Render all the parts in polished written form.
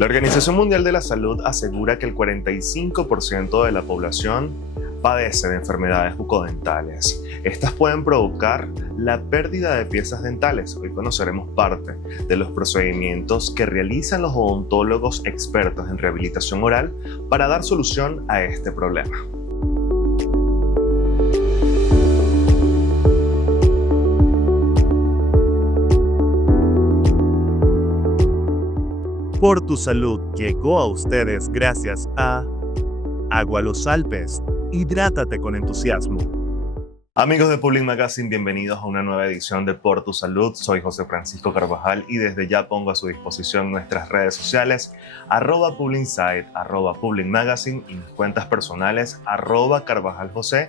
La Organización Mundial de la Salud asegura que el 45% de la población padece de enfermedades bucodentales. Estas pueden provocar la pérdida de piezas dentales. Hoy conoceremos parte de los procedimientos que realizan los odontólogos expertos en rehabilitación oral para dar solución a este problema. Por tu salud llegó a ustedes gracias a Agua Los Alpes. Hidrátate con entusiasmo. Amigos de Public Magazine, bienvenidos a una nueva edición de Por tu Salud. Soy José Francisco Carvajal y desde ya pongo a su disposición nuestras redes sociales @PublicInsight, @PublicMagazine y mis cuentas personales @CarvajalJosé_.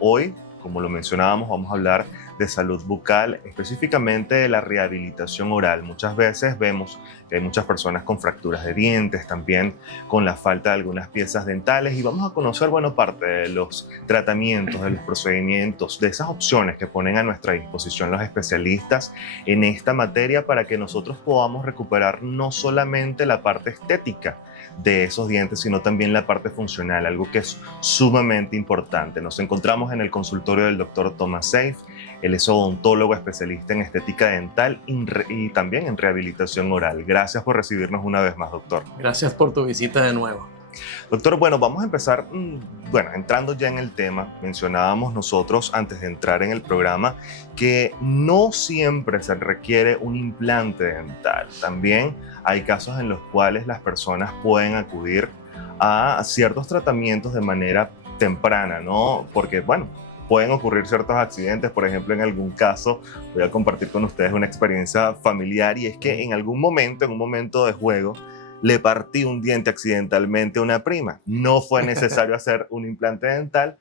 Hoy, como lo mencionábamos, vamos a hablar de salud bucal, específicamente de la rehabilitación oral. Muchas veces vemos que hay muchas personas con fracturas de dientes, también con la falta de algunas piezas dentales, y vamos a conocer, parte de los tratamientos, de los procedimientos, de esas opciones que ponen a nuestra disposición los especialistas en esta materia para que nosotros podamos recuperar no solamente la parte estética de esos dientes, sino también la parte funcional, algo que es sumamente importante. Nos encontramos en el consultorio del Dr. Thomas Seif. Él es odontólogo especialista en estética dental y también en rehabilitación oral. Gracias por recibirnos una vez más, doctor. Gracias por tu visita de nuevo. Doctor, vamos a empezar, entrando ya en el tema. Mencionábamos nosotros antes de entrar en el programa que no siempre se requiere un implante dental. También hay casos en los cuales las personas pueden acudir a ciertos tratamientos de manera temprana, ¿no? Porque, pueden ocurrir ciertos accidentes. Por ejemplo, en algún caso, voy a compartir con ustedes una experiencia familiar, y es que en un momento de juego, le partí un diente accidentalmente a una prima. No fue necesario hacer un implante dental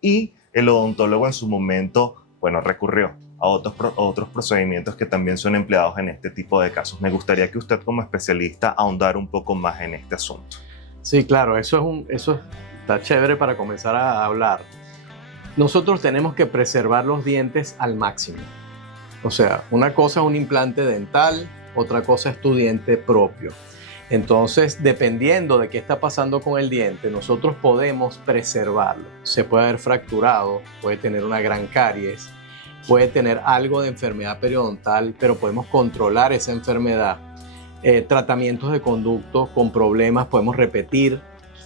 y el odontólogo en su momento, recurrió a otros procedimientos que también son empleados en este tipo de casos. Me gustaría que usted, como especialista, ahondara un poco más en este asunto. Sí, claro, eso está chévere para comenzar a hablar. Nosotros tenemos que preservar los dientes al máximo. O sea, una cosa es un implante dental, otra cosa es tu diente propio. Entonces, dependiendo de qué está pasando con el diente, nosotros podemos preservarlo. Se puede haber fracturado, puede tener una gran caries, puede tener algo de enfermedad periodontal, pero podemos controlar esa enfermedad. Tratamientos de conducto con problemas, podemos repetir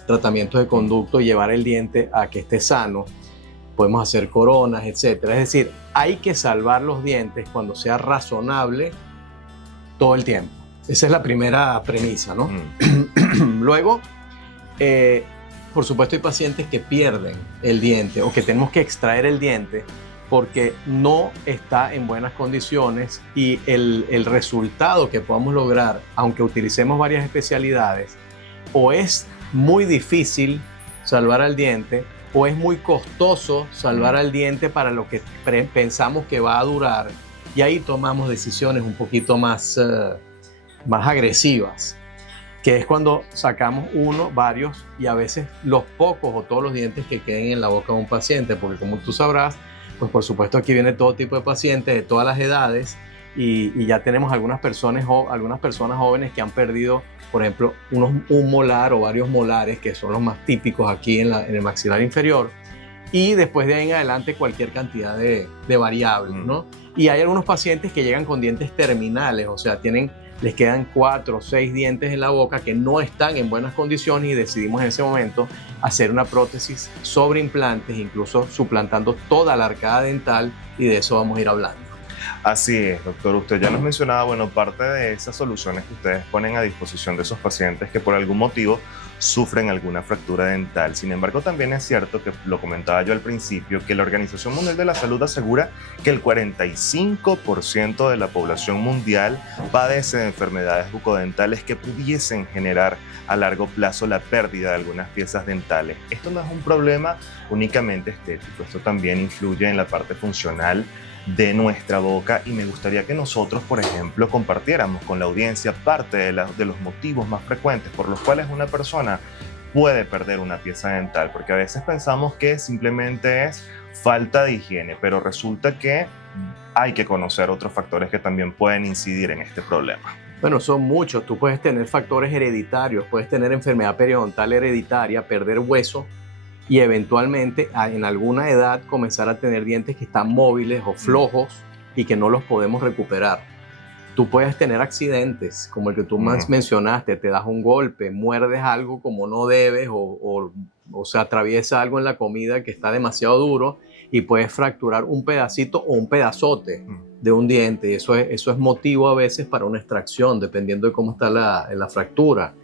tratamientos de conducto y llevar el diente a que esté sano. Podemos hacer coronas, etc. Es decir, hay que salvar los dientes cuando sea razonable todo el tiempo. Esa es la primera premisa, ¿no? Luego, por supuesto, hay pacientes que pierden el diente o que tenemos que extraer el diente porque no está en buenas condiciones, y el resultado que podamos lograr, aunque utilicemos varias especialidades, o es muy difícil salvar al diente, o es muy costoso salvar al diente para lo que pensamos que va a durar, y ahí tomamos decisiones un poquito más agresivas, que es cuando sacamos uno, varios, y a veces los pocos o todos los dientes que queden en la boca de un paciente, porque como tú sabrás, pues por supuesto aquí viene todo tipo de pacientes de todas las edades, y ya tenemos algunas personas jóvenes que han perdido, por ejemplo, un molar o varios molares, que son los más típicos aquí en el maxilar inferior, y después de ahí en adelante cualquier cantidad de variables, ¿no? Y hay algunos pacientes que llegan con dientes terminales, o sea, les quedan 4 o 6 dientes en la boca que no están en buenas condiciones, y decidimos en ese momento hacer una prótesis sobre implantes, incluso suplantando toda la arcada dental, y de eso vamos a ir hablando. Así es, doctor. Usted ya nos mencionaba, parte de esas soluciones que ustedes ponen a disposición de esos pacientes que por algún motivo sufren alguna fractura dental. Sin embargo, también es cierto, que lo comentaba yo al principio, que la Organización Mundial de la Salud asegura que el 45% de la población mundial padece de enfermedades bucodentales que pudiesen generar a largo plazo la pérdida de algunas piezas dentales. Esto no es un problema únicamente estético, esto también influye en la parte funcional de nuestra boca, y me gustaría que nosotros, por ejemplo, compartiéramos con la audiencia parte de los motivos más frecuentes por los cuales una persona puede perder una pieza dental, porque a veces pensamos que simplemente es falta de higiene, pero resulta que hay que conocer otros factores que también pueden incidir en este problema. Bueno, son muchos. Tú puedes tener factores hereditarios, puedes tener enfermedad periodontal hereditaria, perder hueso y eventualmente en alguna edad comenzar a tener dientes que están móviles o flojos y que no los podemos recuperar. Tú puedes tener accidentes como el que tú más mencionaste, te das un golpe, muerdes algo como no debes o se atraviesa algo en la comida que está demasiado duro y puedes fracturar un pedacito o un pedazote de un diente. Eso es motivo a veces para una extracción, dependiendo de cómo está la fractura.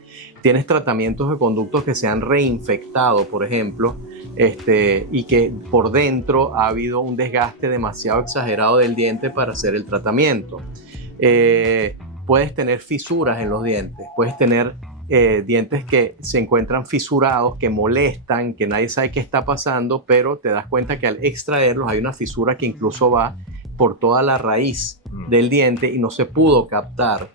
Tienes tratamientos de conductos que se han reinfectado, por ejemplo, y que por dentro ha habido un desgaste demasiado exagerado del diente para hacer el tratamiento. Puedes tener fisuras en los dientes, puedes tener dientes que se encuentran fisurados, que molestan, que nadie sabe qué está pasando, pero te das cuenta que al extraerlos hay una fisura que incluso va por toda la raíz del diente y no se pudo captar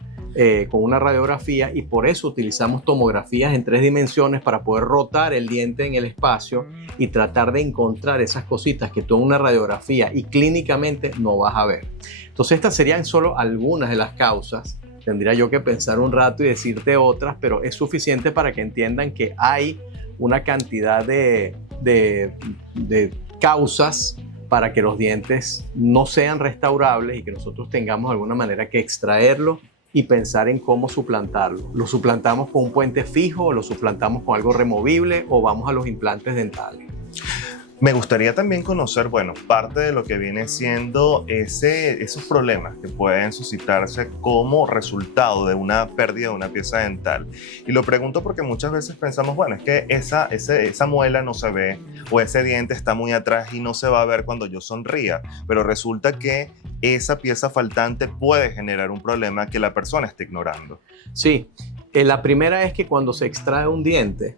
con una radiografía, y por eso utilizamos tomografías en 3 dimensiones para poder rotar el diente en el espacio y tratar de encontrar esas cositas que tú en una radiografía y clínicamente no vas a ver. Entonces estas serían solo algunas de las causas. Tendría yo que pensar un rato y decirte otras, pero es suficiente para que entiendan que hay una cantidad de causas para que los dientes no sean restaurables y que nosotros tengamos de alguna manera que extraerlo y pensar en cómo suplantarlo. ¿Lo suplantamos con un puente fijo o lo suplantamos con algo removible o vamos a los implantes dentales? Me gustaría también conocer, bueno, parte de lo que viene siendo esos problemas que pueden suscitarse como resultado de una pérdida de una pieza dental. Y lo pregunto porque muchas veces pensamos, bueno, es que esa muela no se ve o ese diente está muy atrás y no se va a ver cuando yo sonría, pero resulta que esa pieza faltante puede generar un problema que la persona está ignorando. Sí, la primera es que cuando se extrae un diente,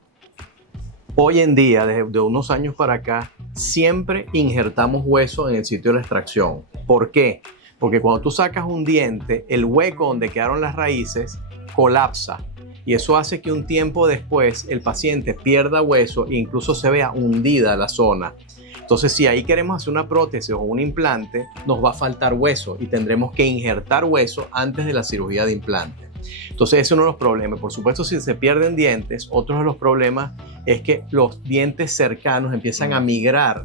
hoy en día, desde unos años para acá, siempre injertamos hueso en el sitio de la extracción. ¿Por qué? Porque cuando tú sacas un diente, el hueco donde quedaron las raíces colapsa. Y eso hace que un tiempo después el paciente pierda hueso e incluso se vea hundida la zona. Entonces, si ahí queremos hacer una prótesis o un implante, nos va a faltar hueso y tendremos que injertar hueso antes de la cirugía de implante. Entonces, ese es uno de los problemas. Por supuesto, si se pierden dientes, otro de los problemas es que los dientes cercanos empiezan a migrar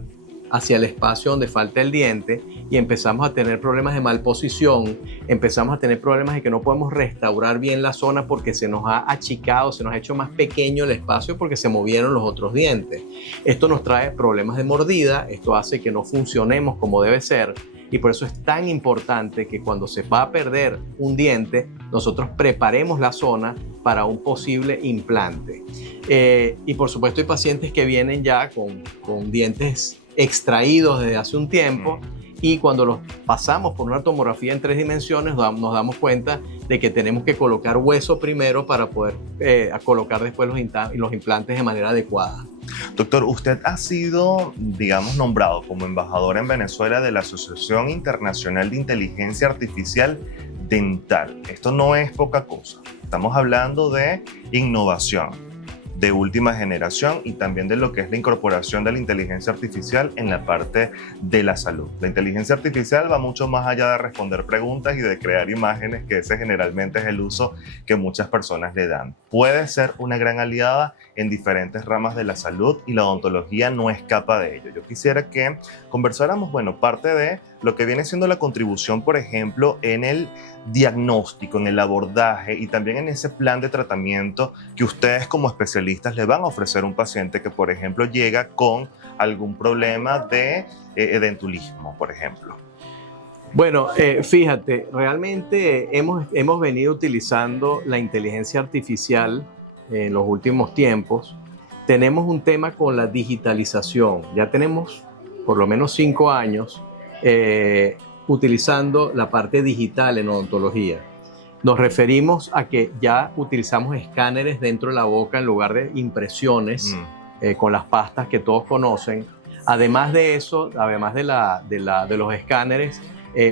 hacia el espacio donde falta el diente y empezamos a tener problemas de malposición, empezamos a tener problemas de que no podemos restaurar bien la zona porque se nos ha achicado, se nos ha hecho más pequeño el espacio porque se movieron los otros dientes. Esto nos trae problemas de mordida, esto hace que no funcionemos como debe ser. Y por eso es tan importante que cuando se va a perder un diente, nosotros preparemos la zona para un posible implante. Y por supuesto hay pacientes que vienen ya con dientes extraídos desde hace un tiempo y cuando los pasamos por una tomografía en 3 dimensiones nos damos cuenta de que tenemos que colocar hueso primero para poder colocar después los implantes de manera adecuada. Doctor, usted ha sido, digamos, nombrado como embajador en Venezuela de la Asociación Internacional de Inteligencia Artificial Dental. Esto no es poca cosa. Estamos hablando de innovación de última generación y también de lo que es la incorporación de la inteligencia artificial en la parte de la salud. La inteligencia artificial va mucho más allá de responder preguntas y de crear imágenes, que ese generalmente es el uso que muchas personas le dan. Puede ser una gran aliada en diferentes ramas de la salud y la odontología no escapa de ello. Yo quisiera que conversáramos, bueno, parte de lo que viene siendo la contribución, por ejemplo, en el diagnóstico, en el abordaje y también en ese plan de tratamiento que ustedes como especialistas le van a ofrecer a un paciente que, por ejemplo, llega con algún problema de edentulismo, por ejemplo. Bueno, fíjate, realmente hemos venido utilizando la inteligencia artificial en los últimos tiempos. Tenemos un tema con la digitalización. Ya tenemos por lo menos 5 años utilizando la parte digital en odontología. Nos referimos a que ya utilizamos escáneres dentro de la boca en lugar de impresiones con las pastas que todos conocen. Además de eso, además de los escáneres,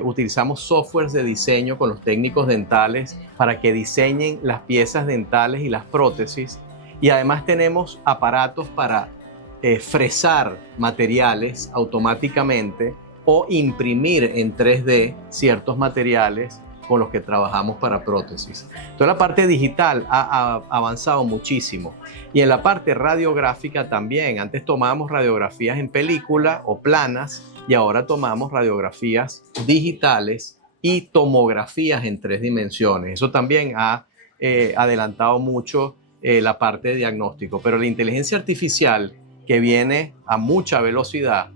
utilizamos softwares de diseño con los técnicos dentales para que diseñen las piezas dentales y las prótesis. Y además tenemos aparatos para fresar materiales automáticamente o imprimir en 3D ciertos materiales con los que trabajamos para prótesis. Entonces la parte digital ha avanzado muchísimo. Y en la parte radiográfica también. Antes tomábamos radiografías en película o planas y ahora tomamos radiografías digitales y tomografías en 3 dimensiones. Eso también ha adelantado mucho la parte de diagnóstico. Pero la inteligencia artificial, que viene a mucha velocidad,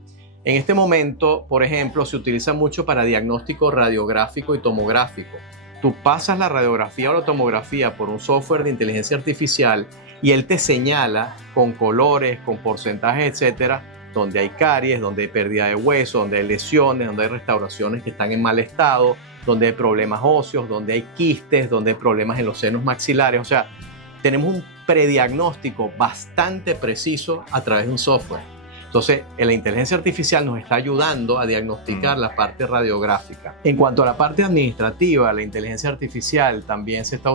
en este momento, por ejemplo, se utiliza mucho para diagnóstico radiográfico y tomográfico. Tú pasas la radiografía o la tomografía por un software de inteligencia artificial y él te señala con colores, con porcentajes, etcétera, donde hay caries, donde hay pérdida de hueso, donde hay lesiones, donde hay restauraciones que están en mal estado, donde hay problemas óseos, donde hay quistes, donde hay problemas en los senos maxilares. O sea, tenemos un prediagnóstico bastante preciso a través de un software. Entonces, la inteligencia artificial nos está ayudando a diagnosticar la parte radiográfica. En cuanto a la parte administrativa, la inteligencia artificial también se está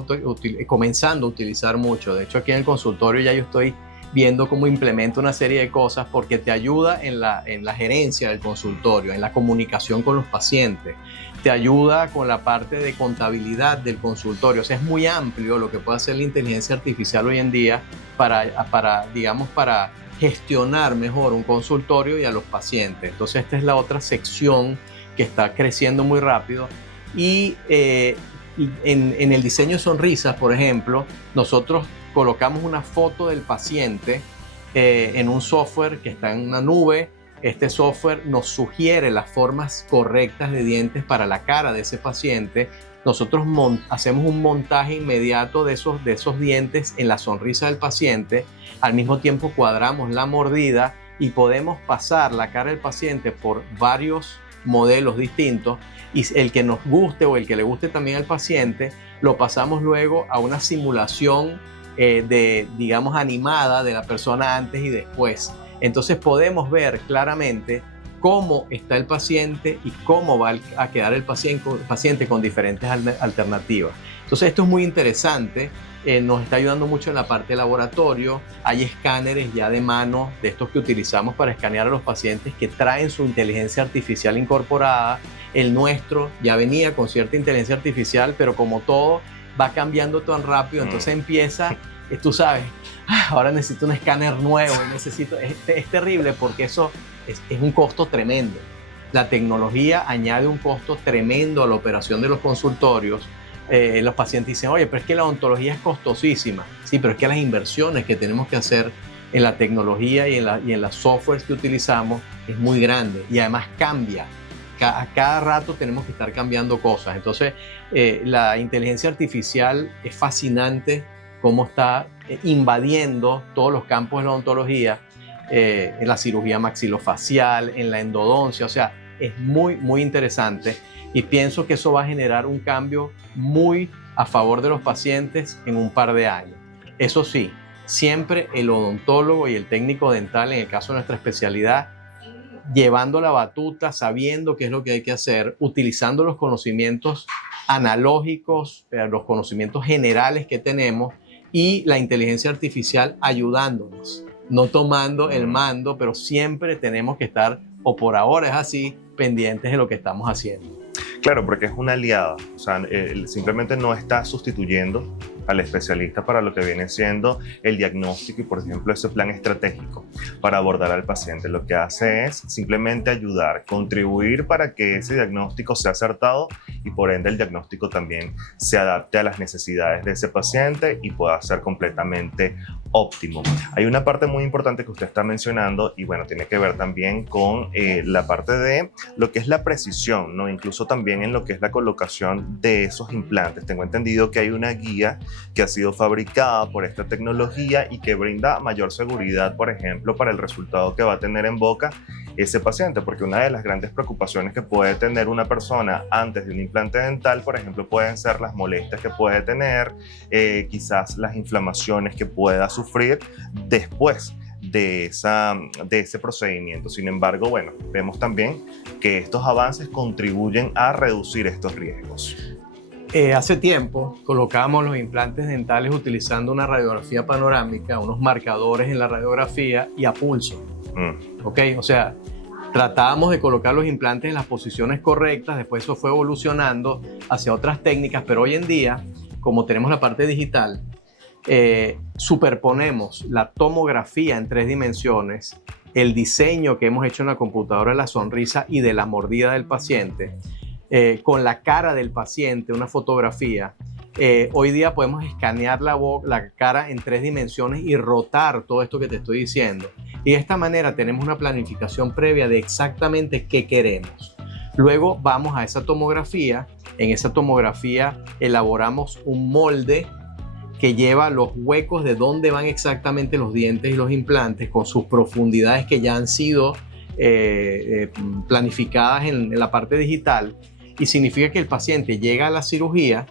comenzando a utilizar mucho. De hecho, aquí en el consultorio ya yo estoy viendo cómo implementa una serie de cosas porque te ayuda en la gerencia del consultorio, en la comunicación con los pacientes. Te ayuda con la parte de contabilidad del consultorio. O sea, es muy amplio lo que puede hacer la inteligencia artificial hoy en día para gestionar mejor un consultorio y a los pacientes. Entonces, esta es la otra sección que está creciendo muy rápido. Y en el diseño de sonrisas, por ejemplo, nosotros colocamos una foto del paciente en un software que está en una nube. Este software nos sugiere las formas correctas de dientes para la cara de ese paciente. Nosotros hacemos un montaje inmediato de esos dientes en la sonrisa del paciente. Al mismo tiempo cuadramos la mordida y podemos pasar la cara del paciente por varios modelos distintos, y el que nos guste o el que le guste también al paciente lo pasamos luego a una simulación digamos animada de la persona antes y después. Entonces podemos ver claramente cómo está el paciente y cómo va a quedar el paciente con diferentes alternativas. Entonces esto es muy interesante, nos está ayudando mucho en la parte de laboratorio. Hay escáneres ya de mano de estos que utilizamos para escanear a los pacientes que traen su inteligencia artificial incorporada. El nuestro ya venía con cierta inteligencia artificial, pero como todo va cambiando tan rápido, entonces empieza, tú sabes, ahora necesito un escáner nuevo, es terrible porque eso es un costo tremendo. La tecnología añade un costo tremendo a la operación de los consultorios. Los pacientes dicen, oye, pero es que la odontología es costosísima. Sí, pero es que las inversiones que tenemos que hacer en la tecnología y en las softwares que utilizamos es muy grande y además cambia. A cada rato tenemos que estar cambiando cosas. Entonces, la inteligencia artificial es fascinante cómo está invadiendo todos los campos de la odontología, en la cirugía maxilofacial, en la endodoncia. O sea, es muy, muy interesante y pienso que eso va a generar un cambio muy a favor de los pacientes en un par de años. Eso sí, siempre el odontólogo y el técnico dental, en el caso de nuestra especialidad, llevando la batuta, sabiendo qué es lo que hay que hacer, utilizando los conocimientos analógicos, los conocimientos generales que tenemos y la inteligencia artificial ayudándonos, no tomando el mando, pero siempre tenemos que estar, o por ahora es así, pendientes de lo que estamos haciendo. Claro, porque es una aliada, o sea, simplemente no está sustituyendo al especialista para lo que viene siendo el diagnóstico y, por ejemplo, ese plan estratégico para abordar al paciente. Lo que hace es simplemente ayudar, contribuir para que ese diagnóstico sea acertado y, por ende, el diagnóstico también se adapte a las necesidades de ese paciente y pueda ser completamente óptimo. Hay una parte muy importante que usted está mencionando y, bueno, tiene que ver también con la parte de lo que es la precisión, ¿no? Incluso también en lo que es la colocación de esos implantes. Tengo entendido que hay una guía que ha sido fabricada por esta tecnología y que brinda mayor seguridad, por ejemplo, para el resultado que va a tener en boca ese paciente, porque una de las grandes preocupaciones que puede tener una persona antes de un implante dental, por ejemplo, pueden ser las molestias que puede tener, quizás las inflamaciones que pueda sufrir después de ese procedimiento. Sin embargo, bueno, vemos también que estos avances contribuyen a reducir estos riesgos. Hace tiempo colocamos los implantes dentales utilizando una radiografía panorámica, unos marcadores en la radiografía y a pulso. ¿Ok? O sea, tratábamos de colocar los implantes en las posiciones correctas, después eso fue evolucionando hacia otras técnicas, pero hoy en día, como tenemos la parte digital, superponemos la tomografía en 3 dimensiones, el diseño que hemos hecho en la computadora de la sonrisa y de la mordida del paciente, con la cara del paciente, una fotografía. Hoy día podemos escanear la cara en 3 dimensiones y rotar todo esto que te estoy diciendo. Y de esta manera tenemos una planificación previa de exactamente qué queremos. Luego vamos a esa tomografía. En esa tomografía elaboramos un molde que lleva los huecos de dónde van exactamente los dientes y los implantes con sus profundidades que ya han sido planificadas en la parte digital. Y significa que el paciente llega a la cirugía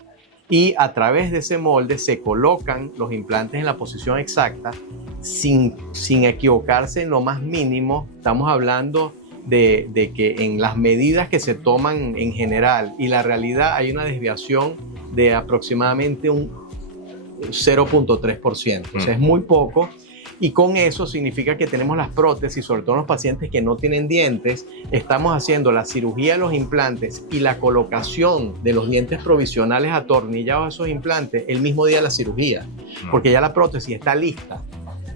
y a través de ese molde se colocan los implantes en la posición exacta sin equivocarse en lo más mínimo. Estamos hablando de que en las medidas que se toman en general y la realidad hay una desviación de aproximadamente un 0.3%. O sea, es muy poco. Y con eso significa que tenemos las prótesis, sobre todo en los pacientes que no tienen dientes, estamos haciendo la cirugía de los implantes y la colocación de los dientes provisionales atornillados a esos implantes el mismo día de la cirugía, porque ya la prótesis está lista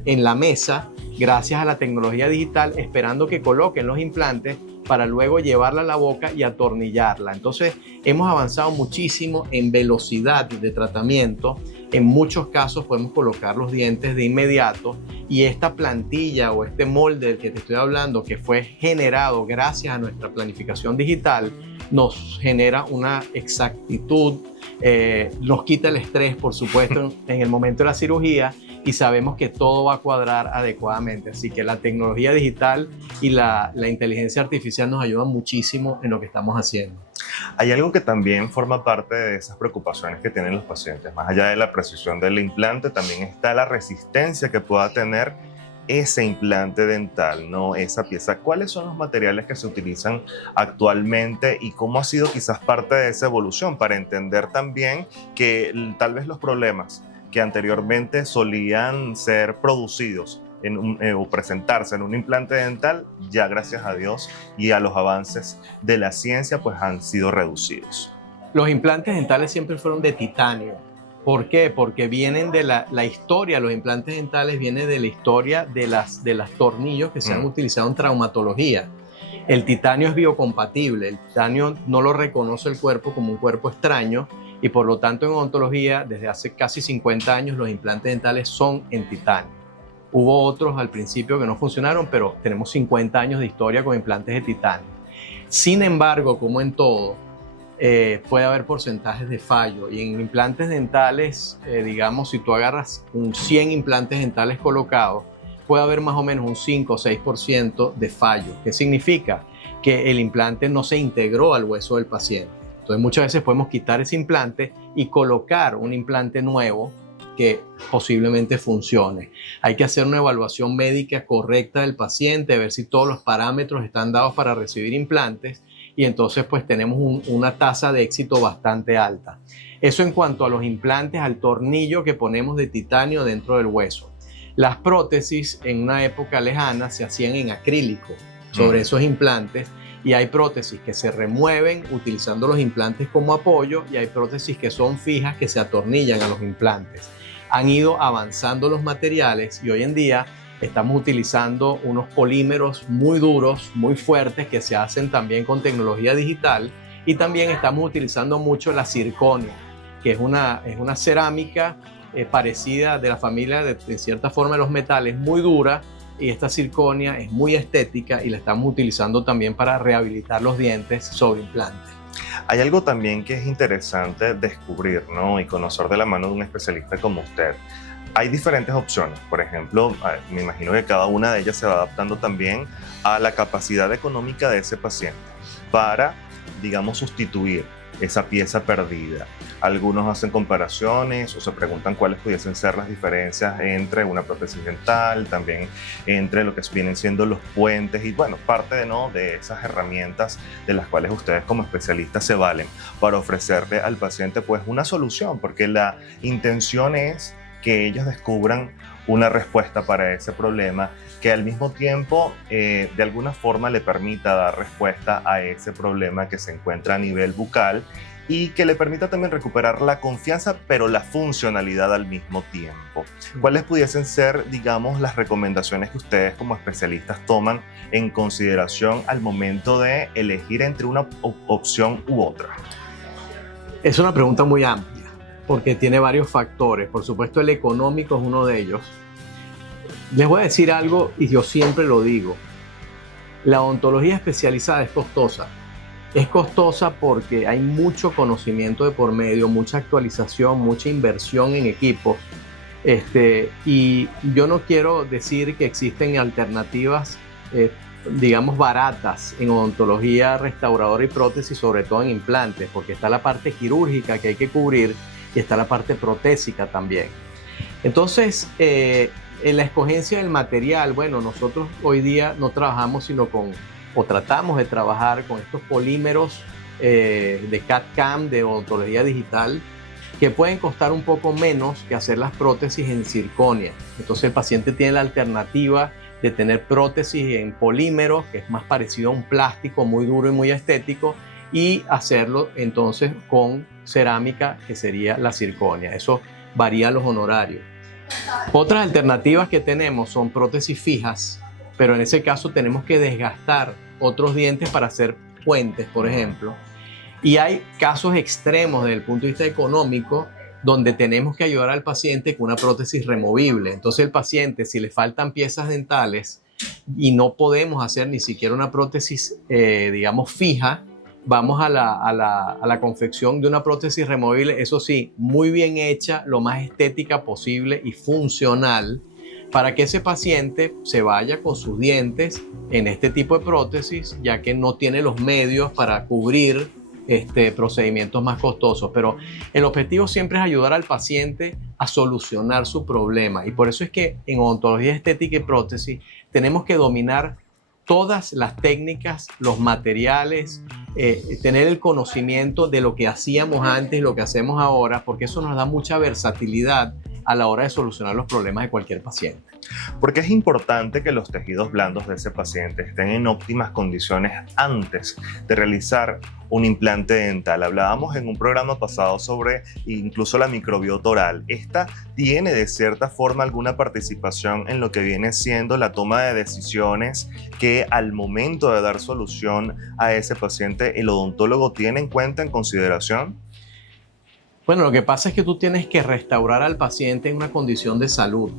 en la mesa gracias a la tecnología digital, esperando que coloquen los implantes para luego llevarla a la boca y atornillarla. Entonces, hemos avanzado muchísimo en velocidad de tratamiento. En muchos casos podemos colocar los dientes de inmediato y esta plantilla o este molde del que te estoy hablando, que fue generado gracias a nuestra planificación digital, nos genera una exactitud, nos quita el estrés, por supuesto, en el momento de la cirugía, y sabemos que todo va a cuadrar adecuadamente. Así que la tecnología digital y la inteligencia artificial nos ayudan muchísimo en lo que estamos haciendo. Hay algo que también forma parte de esas preocupaciones que tienen los pacientes. Más allá de la precisión del implante, también está la resistencia que pueda tener ese implante dental, ¿no? Esa pieza. ¿Cuáles son los materiales que se utilizan actualmente y cómo ha sido quizás parte de esa evolución para entender también que tal vez los problemas que anteriormente solían ser producidos o presentarse en un implante dental, ya gracias a Dios y a los avances de la ciencia, pues han sido reducidos? Los implantes dentales siempre fueron de titanio. ¿Por qué? Porque vienen de la historia, los implantes dentales vienen de la historia de las tornillos que se han utilizado en traumatología. El titanio es biocompatible, el titanio no lo reconoce el cuerpo como un cuerpo extraño y por lo tanto en odontología desde hace casi 50 años los implantes dentales son en titanio. Hubo otros al principio que no funcionaron, pero tenemos 50 años de historia con implantes de titanio. Sin embargo, como en todo, puede haber porcentajes de fallo y en implantes dentales, digamos, si tú agarras 100 implantes dentales colocados, puede haber más o menos un 5 o 6% de fallo. ¿Qué significa? Que el implante no se integró al hueso del paciente. Entonces muchas veces podemos quitar ese implante y colocar un implante nuevo que posiblemente funcione. Hay que hacer una evaluación médica correcta del paciente, ver si todos los parámetros están dados para recibir implantes y entonces pues tenemos una tasa de éxito bastante alta. Eso en cuanto a los implantes, al tornillo que ponemos de titanio dentro del hueso. Las prótesis en una época lejana se hacían en acrílico sobre esos implantes y hay prótesis que se remueven utilizando los implantes como apoyo y hay prótesis que son fijas que se atornillan a los implantes. Han ido avanzando los materiales y hoy en día estamos utilizando unos polímeros muy duros, muy fuertes que se hacen también con tecnología digital y también estamos utilizando mucho la zirconia, que es una cerámica parecida de la familia de cierta forma de los metales, muy dura, y esta zirconia es muy estética y la estamos utilizando también para rehabilitar los dientes sobre implantes. Hay algo también que es interesante descubrir, ¿no? Y conocer de la mano de un especialista como usted. Hay diferentes opciones. Por ejemplo, me imagino que cada una de ellas se va adaptando también a la capacidad económica de ese paciente para, digamos, sustituir esa pieza perdida. Algunos hacen comparaciones o se preguntan cuáles pudiesen ser las diferencias entre una prótesis dental, también entre lo que vienen siendo los puentes y bueno, parte de esas herramientas de las cuales ustedes como especialistas se valen para ofrecerle al paciente pues una solución, porque la intención es que ellos descubran una respuesta para ese problema que al mismo tiempo de alguna forma le permita dar respuesta a ese problema que se encuentra a nivel bucal y que le permita también recuperar la confianza, pero la funcionalidad al mismo tiempo. ¿Cuáles pudiesen ser, digamos, las recomendaciones que ustedes como especialistas toman en consideración al momento de elegir entre una opción u otra? Es una pregunta muy amplia, porque tiene varios factores. Por supuesto, el económico es uno de ellos. Les voy a decir algo, y yo siempre lo digo. La odontología especializada es costosa. Es costosa porque hay mucho conocimiento de por medio, mucha actualización, mucha inversión en equipos. Y yo no quiero decir que existen alternativas, digamos, baratas en odontología restauradora y prótesis, sobre todo en implantes, porque está la parte quirúrgica que hay que cubrir y está la parte protésica también. Entonces, en la escogencia del material, bueno, nosotros hoy día no trabajamos o tratamos de trabajar con estos polímeros de CAD/CAM, de odontología digital, que pueden costar un poco menos que hacer las prótesis en circonia. Entonces el paciente tiene la alternativa de tener prótesis en polímero, que es más parecido a un plástico muy duro y muy estético, y hacerlo entonces con cerámica, que sería la circonia. Eso varía los honorarios. Otras alternativas que tenemos son prótesis fijas, pero en ese caso tenemos que desgastar otros dientes para hacer puentes, por ejemplo. Y hay casos extremos desde el punto de vista económico donde tenemos que ayudar al paciente con una prótesis removible. Entonces el paciente, si le faltan piezas dentales y no podemos hacer ni siquiera una prótesis, digamos, fija, vamos a la confección de una prótesis removible, eso sí, muy bien hecha, lo más estética posible y funcional, para que ese paciente se vaya con sus dientes en este tipo de prótesis, ya que no tiene los medios para cubrir procedimientos más costosos. Pero el objetivo siempre es ayudar al paciente a solucionar su problema, y por eso es que en odontología estética y prótesis tenemos que dominar todas las técnicas, los materiales, tener el conocimiento de lo que hacíamos antes y lo que hacemos ahora, porque eso nos da mucha versatilidad a la hora de solucionar los problemas de cualquier paciente. Porque es importante que los tejidos blandos de ese paciente estén en óptimas condiciones antes de realizar un implante dental. Hablábamos en un programa pasado sobre incluso la microbiota oral. Esta tiene de cierta forma alguna participación en lo que viene siendo la toma de decisiones que al momento de dar solución a ese paciente el odontólogo tiene en cuenta, en consideración. Bueno, lo que pasa es que tú tienes que restaurar al paciente en una condición de salud.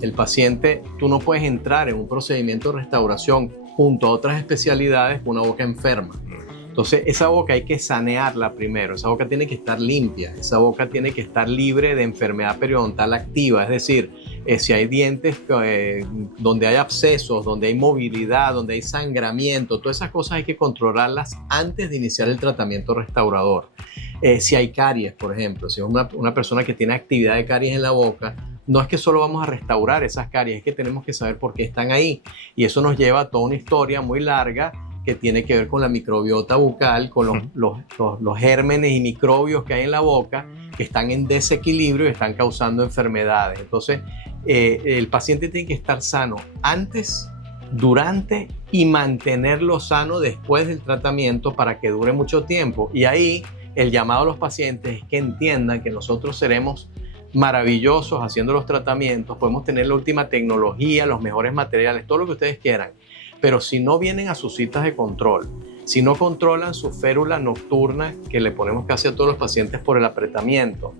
El paciente, tú no puedes entrar en un procedimiento de restauración junto a otras especialidades con una boca enferma. Entonces, esa boca hay que sanearla primero. Esa boca tiene que estar limpia. Esa boca tiene que estar libre de enfermedad periodontal activa. Es decir, si hay dientes donde hay abscesos, donde hay movilidad, donde hay sangramiento, todas esas cosas hay que controlarlas antes de iniciar el tratamiento restaurador. Si hay caries, por ejemplo, si es una persona que tiene actividad de caries en la boca, no es que solo vamos a restaurar esas caries, es que tenemos que saber por qué están ahí. Y eso nos lleva a toda una historia muy larga que tiene que ver con la microbiota bucal, con los gérmenes y microbios que hay en la boca, que están en desequilibrio y están causando enfermedades. Entonces, el paciente tiene que estar sano antes, durante y mantenerlo sano después del tratamiento para que dure mucho tiempo. Y ahí el llamado a los pacientes es que entiendan que nosotros seremos maravillosos haciendo los tratamientos, podemos tener la última tecnología, los mejores materiales, todo lo que ustedes quieran, pero si no vienen a sus citas de control, si no controlan su férula nocturna que le ponemos casi a todos los pacientes por el apretamiento,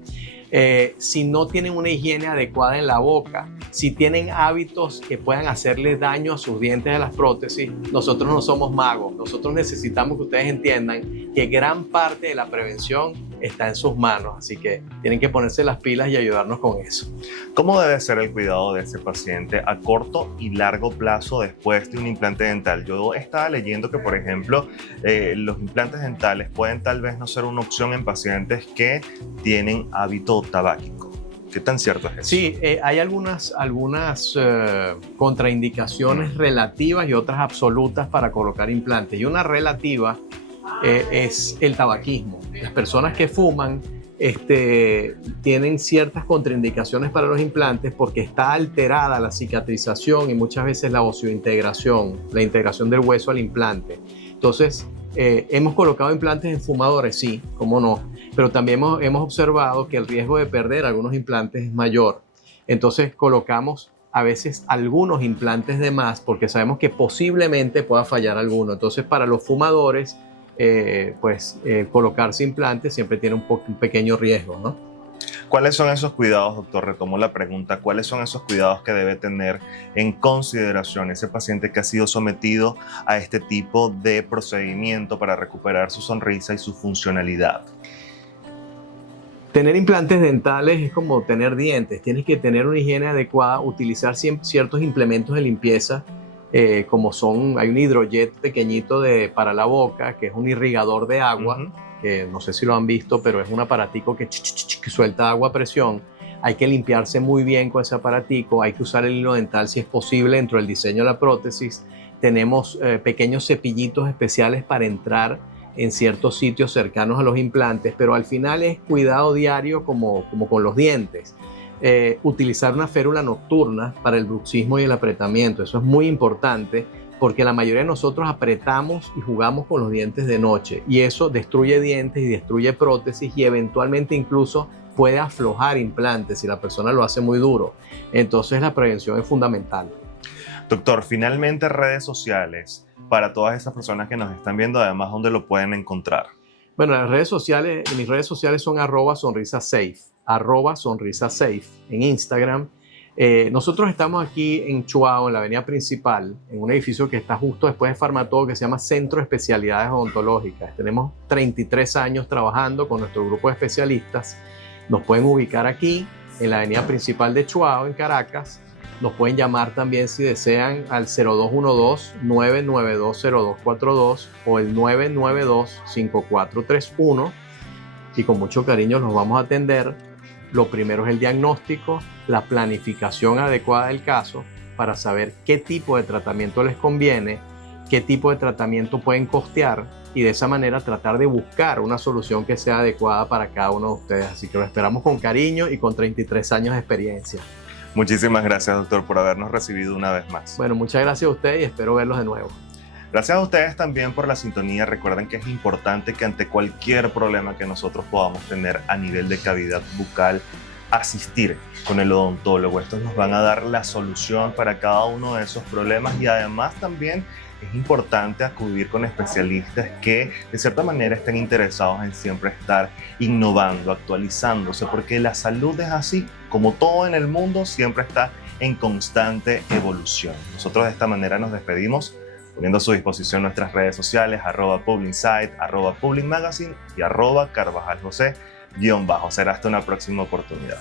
si no tienen una higiene adecuada en la boca, si tienen hábitos que puedan hacerle daño a sus dientes de las prótesis, nosotros no somos magos. Nosotros necesitamos que ustedes entiendan que gran parte de la prevención está en sus manos, así que tienen que ponerse las pilas y ayudarnos con eso. ¿Cómo debe ser el cuidado de ese paciente a corto y largo plazo después de un implante dental? Yo estaba leyendo que, por ejemplo, los implantes dentales pueden tal vez no ser una opción en pacientes que tienen hábito tabáquico. ¿Qué tan cierto es eso? Sí, hay algunas contraindicaciones relativas y otras absolutas para colocar implantes. Y una relativa es el tabaquismo. Las personas que fuman tienen ciertas contraindicaciones para los implantes porque está alterada la cicatrización y muchas veces la osseointegración, la integración del hueso al implante. Entonces, hemos colocado implantes en fumadores, sí, cómo no, pero también hemos observado que el riesgo de perder algunos implantes es mayor. Entonces, colocamos a veces algunos implantes de más porque sabemos que posiblemente pueda fallar alguno. Entonces, para los fumadores, colocarse implantes siempre tiene un pequeño riesgo, ¿no? ¿Cuáles son esos cuidados, doctor? Retomo la pregunta. ¿Cuáles son esos cuidados que debe tener en consideración ese paciente que ha sido sometido a este tipo de procedimiento para recuperar su sonrisa y su funcionalidad? Tener implantes dentales es como tener dientes. Tienes que tener una higiene adecuada, utilizar ciertos implementos de limpieza, hay un hidrojet pequeñito para la boca, que es un irrigador de agua, que no sé si lo han visto, pero es un aparatico que suelta agua a presión. Hay que limpiarse muy bien con ese aparatico, hay que usar el hilo dental si es posible dentro del diseño de la prótesis. Tenemos pequeños cepillitos especiales para entrar en ciertos sitios cercanos a los implantes, pero al final es cuidado diario como con los dientes. Utilizar una férula nocturna para el bruxismo y el apretamiento, eso es muy importante porque la mayoría de nosotros apretamos y jugamos con los dientes de noche y eso destruye dientes y destruye prótesis y eventualmente incluso puede aflojar implantes si la persona lo hace muy duro. Entonces la prevención es fundamental. Doctor, finalmente redes sociales para todas esas personas que nos están viendo, además, ¿dónde lo pueden encontrar? Bueno, mis redes sociales son @sonrisasafe, @sonrisasafe en Instagram. Nosotros estamos aquí en Chuao, en la avenida principal, en un edificio que está justo después de Farmatodo, que se llama Centro de Especialidades Odontológicas. Tenemos 33 años trabajando con nuestro grupo de especialistas. Nos pueden ubicar aquí, en la avenida principal de Chuao, en Caracas. Nos pueden llamar también si desean al 0212-992-0242 o el 992-5431 y con mucho cariño los vamos a atender. Lo primero es el diagnóstico, la planificación adecuada del caso para saber qué tipo de tratamiento les conviene, qué tipo de tratamiento pueden costear y de esa manera tratar de buscar una solución que sea adecuada para cada uno de ustedes. Así que lo esperamos con cariño y con 33 años de experiencia. Muchísimas gracias, doctor, por habernos recibido una vez más. Bueno, muchas gracias a ustedes y espero verlos de nuevo. Gracias a ustedes también por la sintonía. Recuerden que es importante que ante cualquier problema que nosotros podamos tener a nivel de cavidad bucal, asistir con el odontólogo. Estos nos van a dar la solución para cada uno de esos problemas y además también es importante acudir con especialistas que de cierta manera estén interesados en siempre estar innovando, actualizándose, porque la salud es así, como todo en el mundo, siempre está en constante evolución. Nosotros de esta manera nos despedimos, poniendo a su disposición nuestras redes sociales, @publinsite, @publinmagazine y @carvajaljose_. Será hasta una próxima oportunidad.